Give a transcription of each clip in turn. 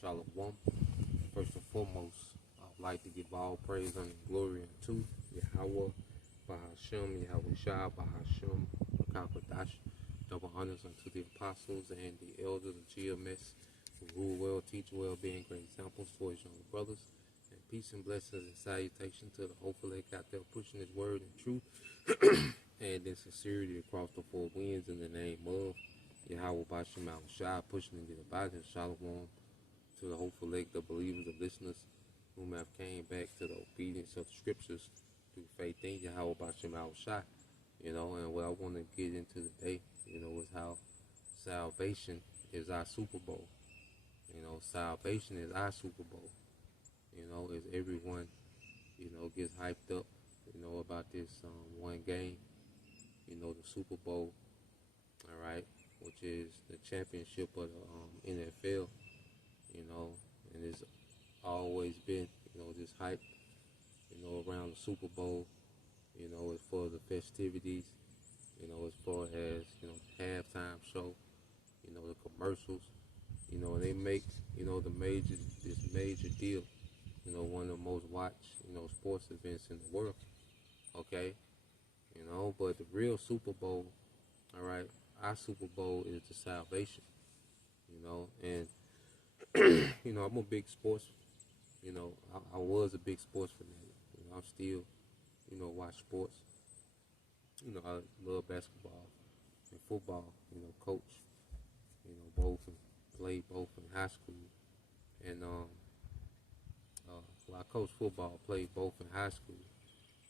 Shalom. First and foremost, I'd like to give all praise and glory unto Yahweh, Bahashem, Yahweh Shah, Bahashem, Rakakadash. Double honors unto the apostles and the elders of GMS who rule well, teach well, being great examples for his younger brothers. And peace and blessings and salutation to the hopeful elect out there pushing his word in truth and in sincerity across the four winds in the name of Yahweh Bashem Al Shah, pushing into the body of Shalom to the hopeful elect, the believers, the listeners whom have came back to the obedience of the scriptures through faith in Yahweh Bashem Al Shah. And what I want to get into today, is how salvation is our Super Bowl. Salvation is our Super Bowl. As everyone, gets hyped up, about this one game, the Super Bowl, all right, which is the championship of the NFL, and it's always been, this hype, around the Super Bowl, as far as the festivities, as far as, the halftime show, the commercials, and they make, this major deal, one of the most watched, sports events in the world, okay, but the real Super Bowl, all right, our Super Bowl is the salvation, and, I'm a big sports, I was a big sports fanatic, I'm still, watch sports, I love basketball and football, coach, both, and played both in high school, and, I coached football, played both in high school,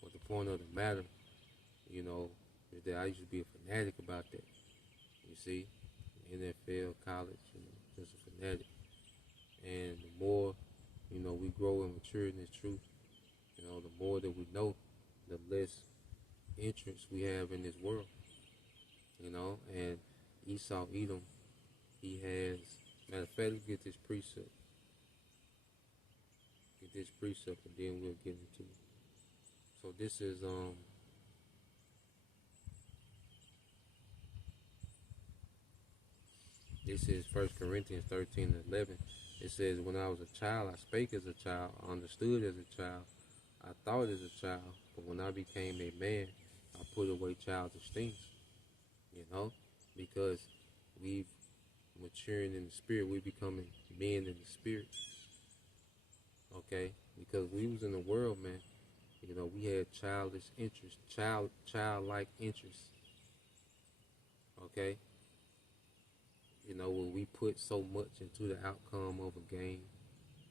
but the point of the matter, is that I used to be a fanatic about that, you see, NFL, college, just a fanatic, and the more, we grow and mature in this truth, the more that we know, the less interest we have in this world, and Esau Edom, he has, matter of fact, let's get this precept, and then we'll get into it. So this is, this is 1 Corinthians 13 and 11. It says, when I was a child, I spake as a child, I understood as a child, I thought as a child, but when I became a man, I put away childish things, because we've maturing in the spirit, we becoming men in the spirit, okay, because we was in the world, man, we had childish interest, childlike interests, okay, when we put so much into the outcome of a game,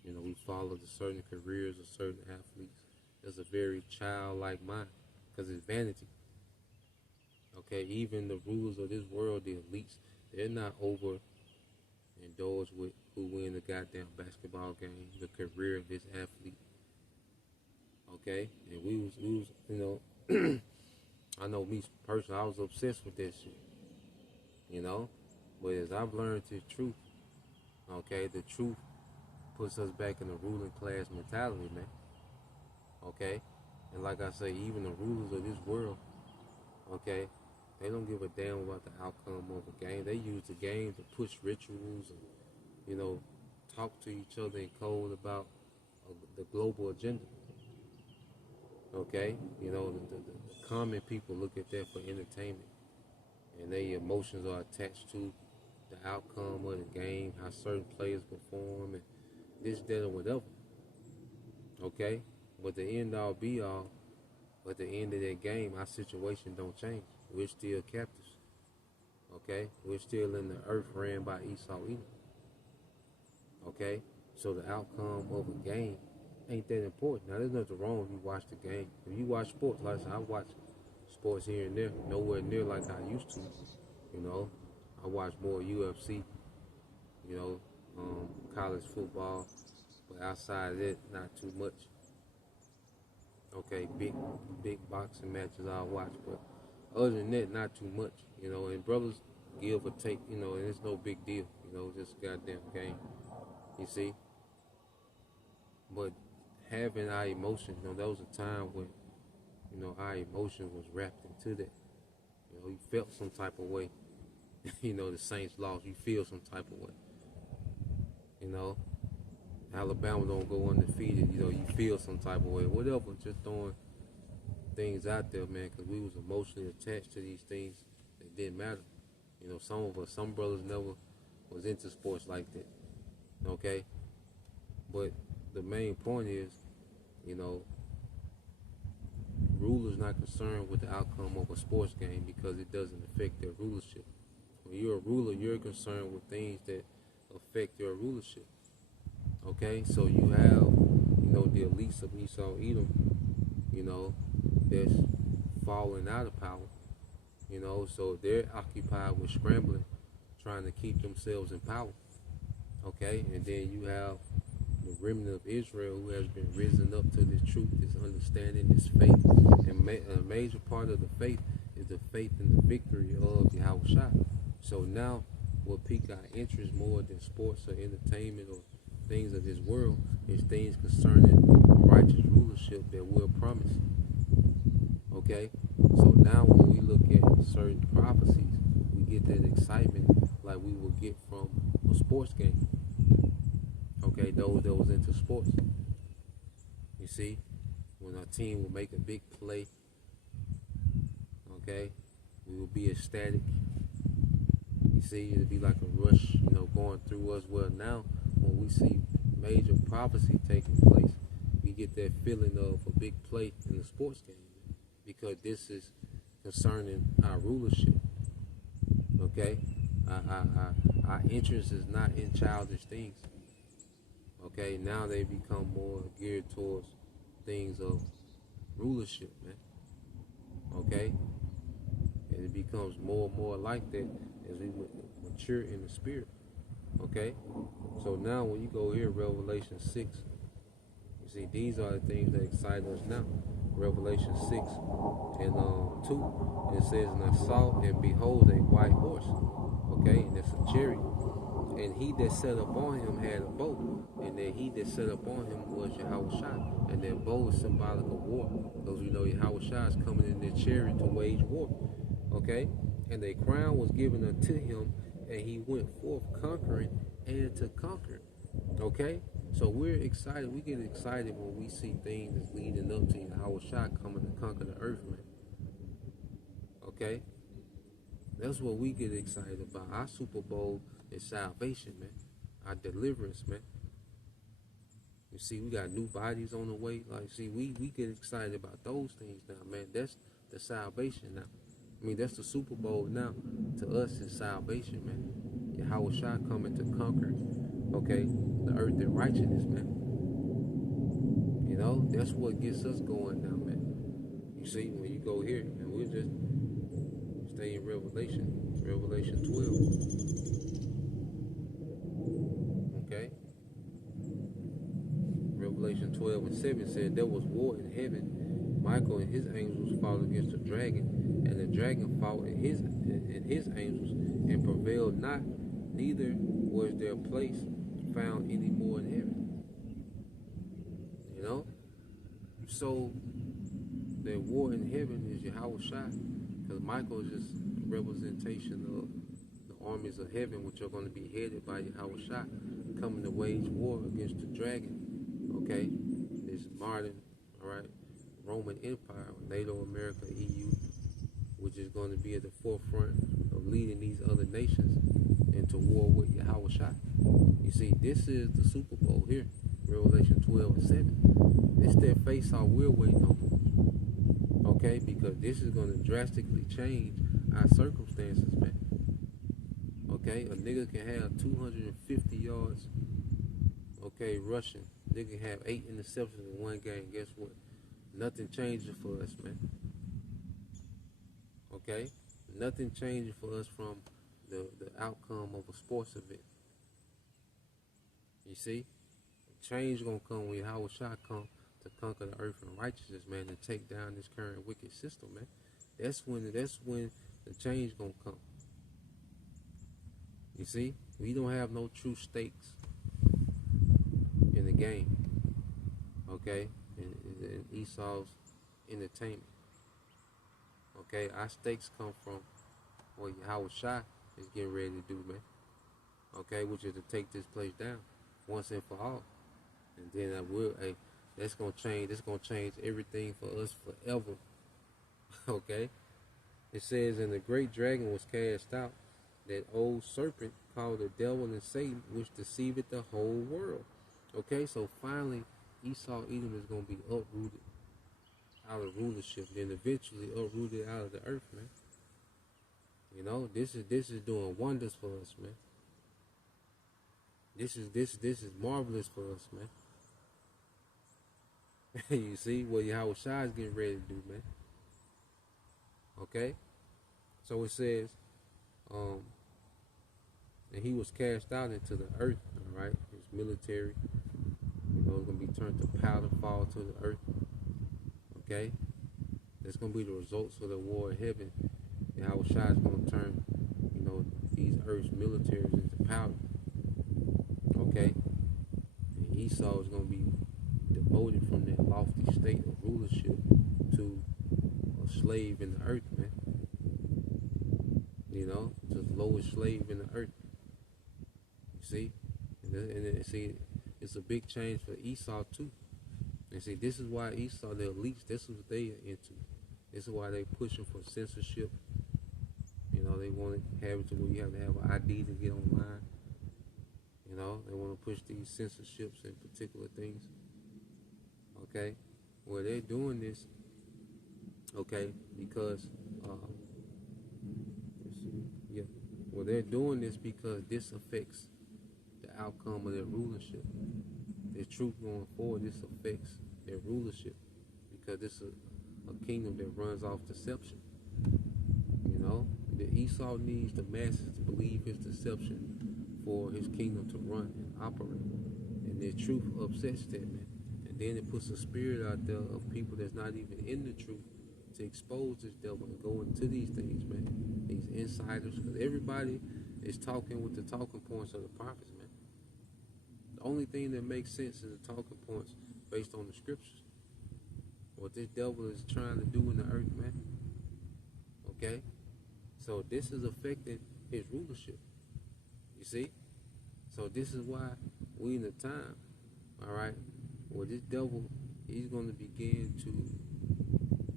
we follow the certain careers of certain athletes. It's a very childlike mind, because it's vanity. Okay, even the rulers of this world, the elites, they're not over indulged with who win the goddamn basketball game, the career of this athlete. Okay, and we was, I know me personally, I was obsessed with that shit, But as I've learned the truth, okay, the truth puts us back in the ruling class mentality, man. Okay? And like I say, even the rulers of this world, okay, they don't give a damn about the outcome of a game. They use the game to push rituals and, talk to each other in code about the global agenda. Okay? The common people look at that for entertainment. And their emotions are attached to the outcome of the game, how certain players perform, and this, that, or whatever. Okay? But the end all be all, at the end of that game, our situation don't change. We're still captives. Okay? We're still in the earth ran by Esau Edom. Okay? So the outcome of a game ain't that important. Now, there's nothing wrong if you watch the game. If you watch sports, like I said, I watch sports here and there, nowhere near like I used to. I watch more UFC, college football, but outside of that, not too much. Okay, big boxing matches I'll watch, but other than that, not too much, and brothers give or take, and it's no big deal, just a goddamn game, you see. But having our emotions, there was a time when, our emotion was wrapped into that. You felt some type of way. The Saints lost, you feel some type of way. Alabama don't go undefeated. You know, you feel some type of way, whatever. Just throwing things out there, man, because we was emotionally attached to these things that didn't matter. You know, some brothers never was into sports like that. Okay, but the main point is, you know, rulers not concerned with the outcome of a sports game because it doesn't affect their rulership. When you're a ruler, you're concerned with things that affect your rulership. Okay, so you have, you know, the elites of Esau, Edom, you know, that's falling out of power. You know, so they're occupied with scrambling, trying to keep themselves in power. Okay, and then you have the remnant of Israel who has been risen up to this truth, this understanding, this faith. And a major part of the faith is the faith in the victory of Yahushua. So now what pique our interest more than sports or entertainment or things of this world is things concerning righteous rulership that we're promised. Okay? So now when we look at certain prophecies, we get that excitement like we will get from a sports game. Okay, those that was into sports. You see, when our team will make a big play, okay, we will be ecstatic. You see, it'll be like a rush, you know, going through us. Well, now when we see major prophecy taking place, we get that feeling of a big play in the sports game because this is concerning our rulership. Okay, our interest is not in childish things. Okay, now they become more geared towards things of rulership, man. Okay, and it becomes more and more like that as we mature in the spirit. Okay, so now when you go here, Revelation 6, you see these are the things that excite us now. Revelation 6 and 2, and it says, and I saw and behold a white horse. Okay, and it's a chariot. And he that sat upon him had a bow, and then he that sat upon him was Yahushua. And that bow is symbolic of war, because we know Yahushua is coming in their chariot to wage war. Okay? And a crown was given unto him, and he went forth conquering and to conquer. Okay? So we're excited. We get excited when we see things that's leading up to Yahushua coming to conquer the earth, man. Okay? That's what we get excited about. Our Super Bowl is salvation, man. Our deliverance, man. You see, we got new bodies on the way. Like, see, we get excited about those things now, man. That's the salvation now. I mean, that's the Super Bowl now. To us, it's salvation, man. Yahushua coming to conquer, okay, the earth in righteousness, man. You know, that's what gets us going now, man. You see, when you go here, and we'll just stay in Revelation 12. Okay? Revelation 12 and 7 said there was war in heaven. Michael and his angels fought against the dragon, and the dragon fought and his angels and prevailed not, neither was their place found any more in heaven. You know? So the war in heaven is Yahushua, because Michael is just a representation of the armies of heaven, which are going to be headed by Yahushua, coming to wage war against the dragon. Okay, this modern, all right, Roman Empire, NATO, America, EU, which is going to be at the forefront of leading these other nations into war with Yahushua. You see, this is the Super Bowl here, Revelation 12 and 7. It's that face-off we're waiting on. Okay, because this is going to drastically change our circumstances, man. Okay, a nigga can have 250 yards, okay, rushing. Nigga can have 8 interceptions in one game. Guess what? Nothing changes for us, man. Okay? Nothing changes for us from the outcome of a sports event. You see? Change gonna come when Yahushua come to conquer the earth in righteousness, man, and take down this current wicked system, man. That's when the change gonna come. You see? We don't have no true stakes in the game. Okay? In Esau's entertainment. Okay? Our stakes come from what Yahushua is getting ready to do, man. Okay? Which is to take this place down once and for all. And then I will, hey, that's gonna change. That's gonna change everything for us forever. Okay. It says, and the great dragon was cast out, that old serpent called the devil and Satan, which deceiveth the whole world. Okay, so finally Esau Edom is gonna be uprooted out of rulership, then eventually uprooted out of the earth, man. You know, this is doing wonders for us, man. This is marvelous for us, man. You see what Yahweh Shai is getting ready to do, man. Okay? So it says, and he was cast out into the earth, all right? His military, you know, it's going to be turned to powder, fall to the earth. Okay? That's going to be the results of the war of heaven. Yahweh Shai is going to turn, you know, these earth's militaries into powder. Okay? And Esau is going to be demoted from that lofty state of rulership to a slave in the earth, man. You know, to the lowest slave in the earth. You see? And see, it's a big change for Esau too. And see, this is why Esau, the elites, this is what they are into. This is why they pushing for censorship. You know, they want to have it to where you have to have an ID to get online. You know, they want to push these censorships and particular things. Okay? Well, they're doing this, okay, because, let's see, yeah. Well, they're doing this because this affects the outcome of their rulership. Their truth going forward, this affects their rulership because this is a kingdom that runs off deception. You know, the Esau needs the masses to believe his deception for his kingdom to run and operate. And their truth upsets that, man. And then it puts a spirit out there of people that's not even in the truth to expose this devil and go into these things, man. These insiders, because everybody is talking with the talking points of the prophets, man. The only thing that makes sense is the talking points based on the scriptures. What this devil is trying to do in the earth, man. Okay? So this is affecting his rulership. You see? So this is why we in the time, all right, where this devil, he's going to begin to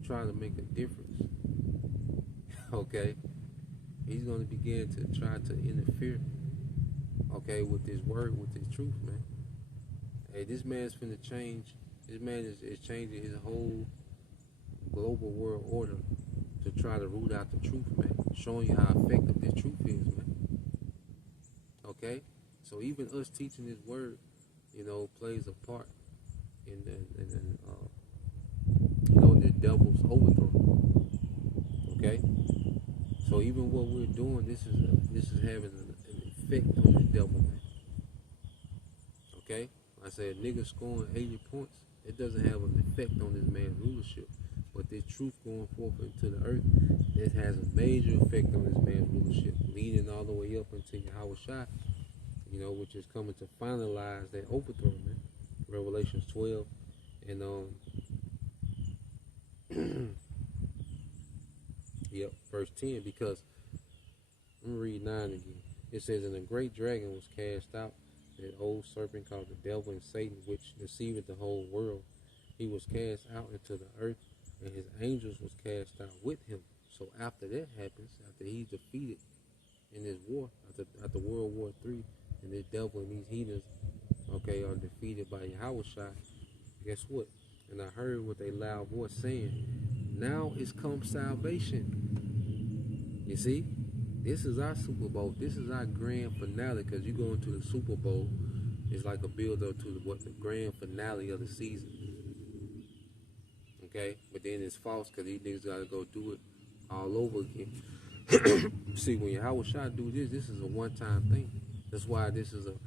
try to make a difference. Okay? He's going to begin to try to interfere, okay, with this word, with this truth, man. Hey, this man's finna change. This man is changing his whole global world order to try to root out the truth, man. Showing you how effective this truth is, man. Okay? So even us teaching this word, you know, plays a part in you know, the devil's overthrow. Okay? So even what we're doing, this is having an effect on the devil, man. Okay? I say a nigga scoring 80 points, it doesn't have an effect on this man's rulership. But this truth going forth into the earth, it has a major effect on this man's rulership, leading all the way up into Yahweh Shai, you know, which is coming to finalize that overthrow, man. Revelations 12 and yep, verse 10, because I'm gonna read 9 again. It says, and a great dragon was cast out, that old serpent called the devil and Satan, which deceiveth the whole world. He was cast out into the earth, and his angels was cast out with him. So after that happens, after he's defeated in this war, after World War III, and this devil and these heathens, okay, are defeated by Yahweh Shai, guess what? And I heard with a loud voice saying, now is come salvation. You see? This is our Super Bowl. This is our grand finale, because you go into the Super Bowl, it's like a build-up to the grand finale of the season. Okay? But then it's false, because these niggas got to go do it all over again. See, when Yahweh Shai do this is a one-time thing. That's why this is a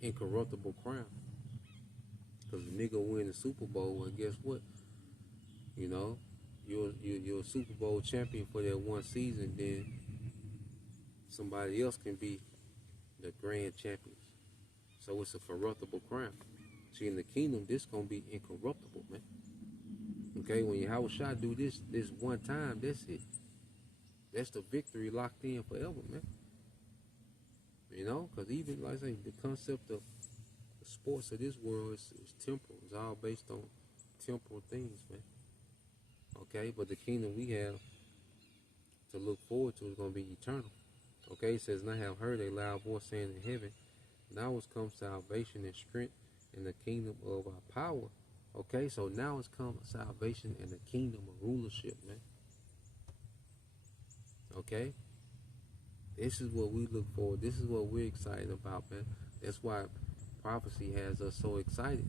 incorruptible crown. Because a nigga win the Super Bowl, well, guess what? You know, you're a Super Bowl champion for that one season, then somebody else can be the grand champions. So it's a corruptible crown. See, in the kingdom, this gonna be incorruptible, man. Okay, when Yahweh Shai do this one time, that's it. That's the victory locked in forever, man. You know, because even, like I say, the concept of sports of this world is temporal. It's all based on temporal things, man. Okay, but the kingdom we have to look forward to is going to be eternal. Okay, it says, and I have heard a loud voice saying in heaven, now has come salvation and strength in the kingdom of our power. Okay, so now has come salvation and the kingdom of rulership, man. Okay, this is what we look for. This is what we're excited about, man. That's why prophecy has us so excited.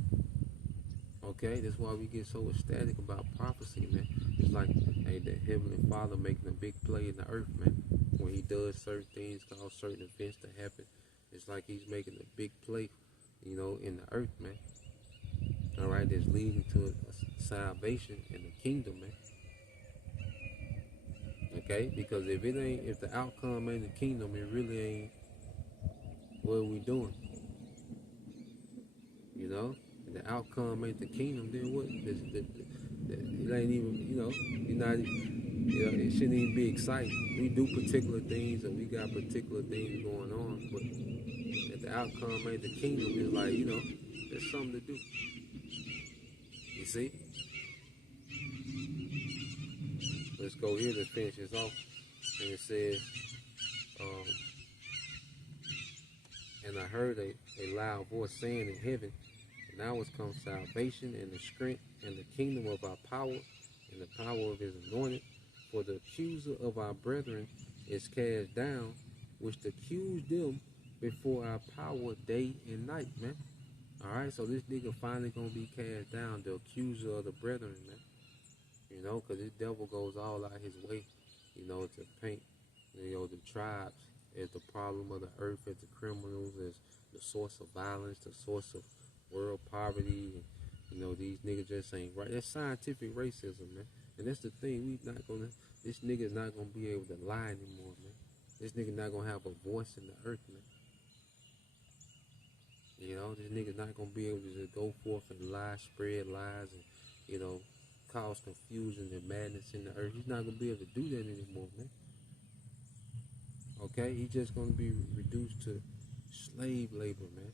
Okay, that's why we get so ecstatic about prophecy, man. It's like, hey, the Heavenly Father making a big play in the earth, man. When he does certain things, cause certain events to happen, it's like he's making a big play, you know, in the earth, man. All right, that's leading to salvation in the kingdom, man. Okay, because if the outcome ain't the kingdom, it really ain't what are we doing. You know, if the outcome ain't the kingdom, then what? It ain't even, you know, you're not, you know, it shouldn't even be exciting. We do particular things and we got particular things going on, but if the outcome ain't the kingdom, it's like, you know, there's something to do. You see? Let's go here to finish this off. And it says, and I heard a loud voice saying in heaven, now has come salvation and the strength and the kingdom of our power and the power of his anointed. For the accuser of our brethren is cast down, which accused them before our power day and night, man. Alright, so this nigga finally gonna be cast down, the accuser of the brethren, man. You know, because this devil goes all out his way, you know, to paint, you know, the tribes as the problem of the earth, as the criminals, as the source of violence, the source of world poverty, and, you know, these niggas just ain't right. That's scientific racism, man. And that's the thing, this nigga's not gonna be able to lie anymore, man. This nigga not gonna have a voice in the earth, man. You know, this nigga's not gonna be able to just go forth and lie, spread lies, and, you know, cause confusion and madness in the earth. He's not gonna be able to do that anymore, man. Okay, he's just gonna be reduced to slave labor, man.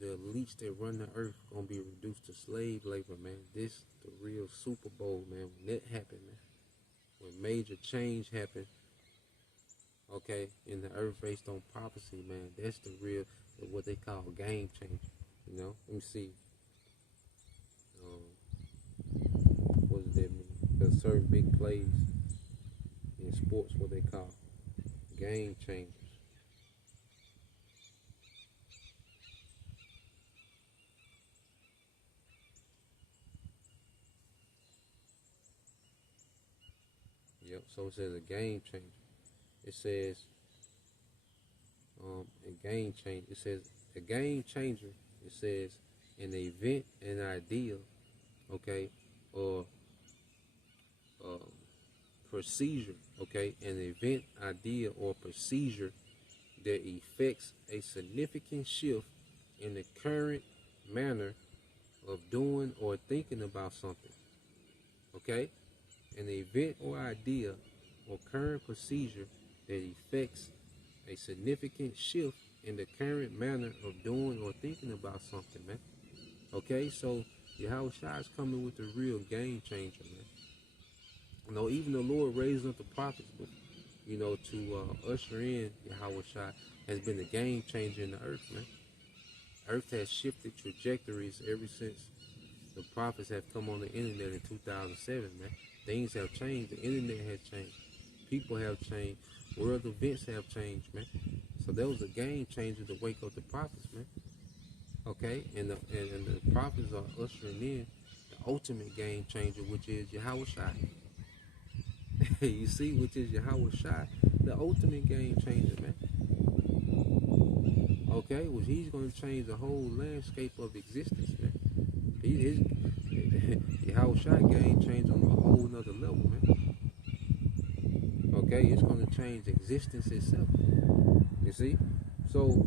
The elites that run the earth gonna be reduced to slave labor, man. This the real Super Bowl, man. When that happened, man, when major change happened, okay, in the earth based on prophecy, man, that's the real, what they call game changer. You know, let me see. What does that mean? There's certain big plays in sports, what they call game changers. Yep, so it says a game changer. It says a game change. It says a game changer. It says an event, an idea, okay, or procedure, okay, an event, idea, or procedure that effects a significant shift in the current manner of doing or thinking about something, okay, an event or idea or current procedure that effects a significant shift in the current manner of doing or thinking about something, man. Okay, so Yahweh Shai is coming with the real game changer, man. You know, even the Lord raising up the prophets, you know, to usher in Yahweh Shai has been a game changer in the earth, man. Earth has shifted trajectories ever since the prophets have come on the internet in 2007, man. Things have changed. The internet has changed. People have changed. World events have changed, man. So that was a game changer to wake up the prophets, man. Okay, and the prophets are ushering in the ultimate game changer, which is Yahweh Shai. You see, which is Yahweh Shai, the ultimate game changer, man. Okay, well, he's going to change the whole landscape of existence, man. Yahweh Shai game change on a whole nother level, man. Okay, it's going to change existence itself. You see? So,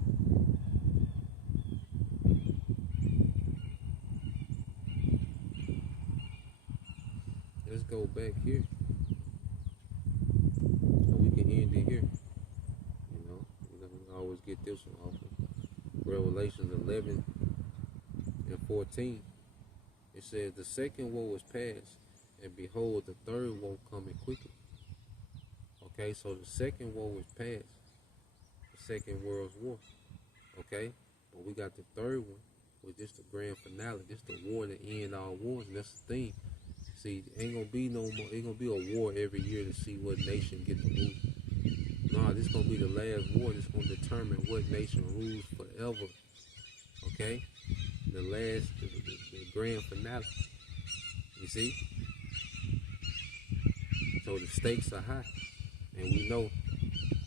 let's go back here. So we can end it here. You know, we always get this one off of Revelations 11. 14, it says, the second woe is past, and behold, the third woe coming quickly. Okay, so the second woe is past, the Second World War. Okay, but we got the third one, which is the grand finale. This the war that end all wars, and that's the thing. See, ain't gonna be no more. Ain't gonna be a war every year to see what nation get the rule. Nah, this gonna be the last war. This gonna determine what nation rules forever. Okay, the grand finale. You see, so the stakes are high, and we know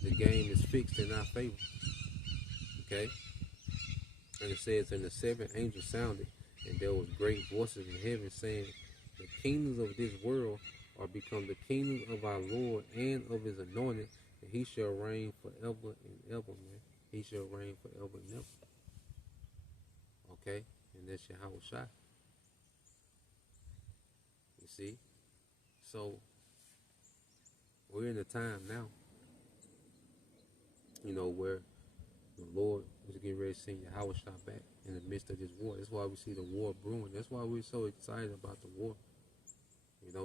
the game is fixed in our favor. Okay, and it says, and the seventh angel sounded, and there was great voices in heaven saying, the kingdoms of this world are become the kingdom of our Lord and of his anointed, and he shall reign forever and ever, man. He shall reign forever and ever. Okay? And that's Yahweh Shai. You see? So, we're in a time now, where the Lord is getting ready to send Yahweh Shai back in the midst of this war. That's why we see the war brewing. That's why we're so excited about the war.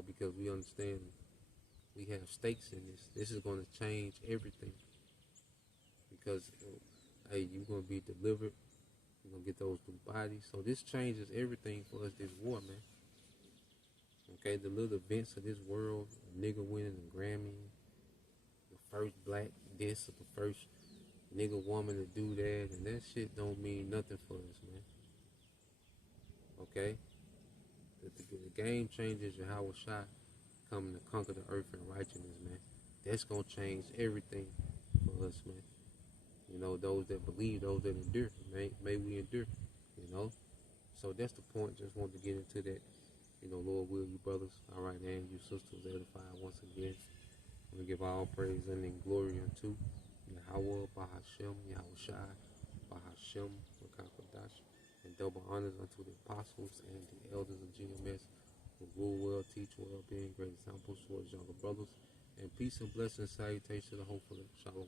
Because we understand we have stakes in this. This is going to change everything. Because, hey, you're going to be delivered. You're going to get those new bodies. So this changes everything for us, this war, man. Okay, the little events of this world, a nigga winning a Grammy, the first black this or the first nigga woman to do that, and that shit don't mean nothing for us, man. Okay? The game changes Yahweh Shai coming to conquer the earth in righteousness, man. That's going to change everything for us, man. Those that believe, those that endure, may we endure, So that's the point. Just wanted to get into that. Lord will you brothers, all right, and you sisters edified once again. We give all praise and glory unto Yahweh, Bahashem, Yahweh Shai, Bahashem, Rakakadash, and double honors unto the apostles and the elders of GMS who rule well, teach well, being great examples towards younger brothers, and peace and blessings, salutation to the hopeful. Shalom.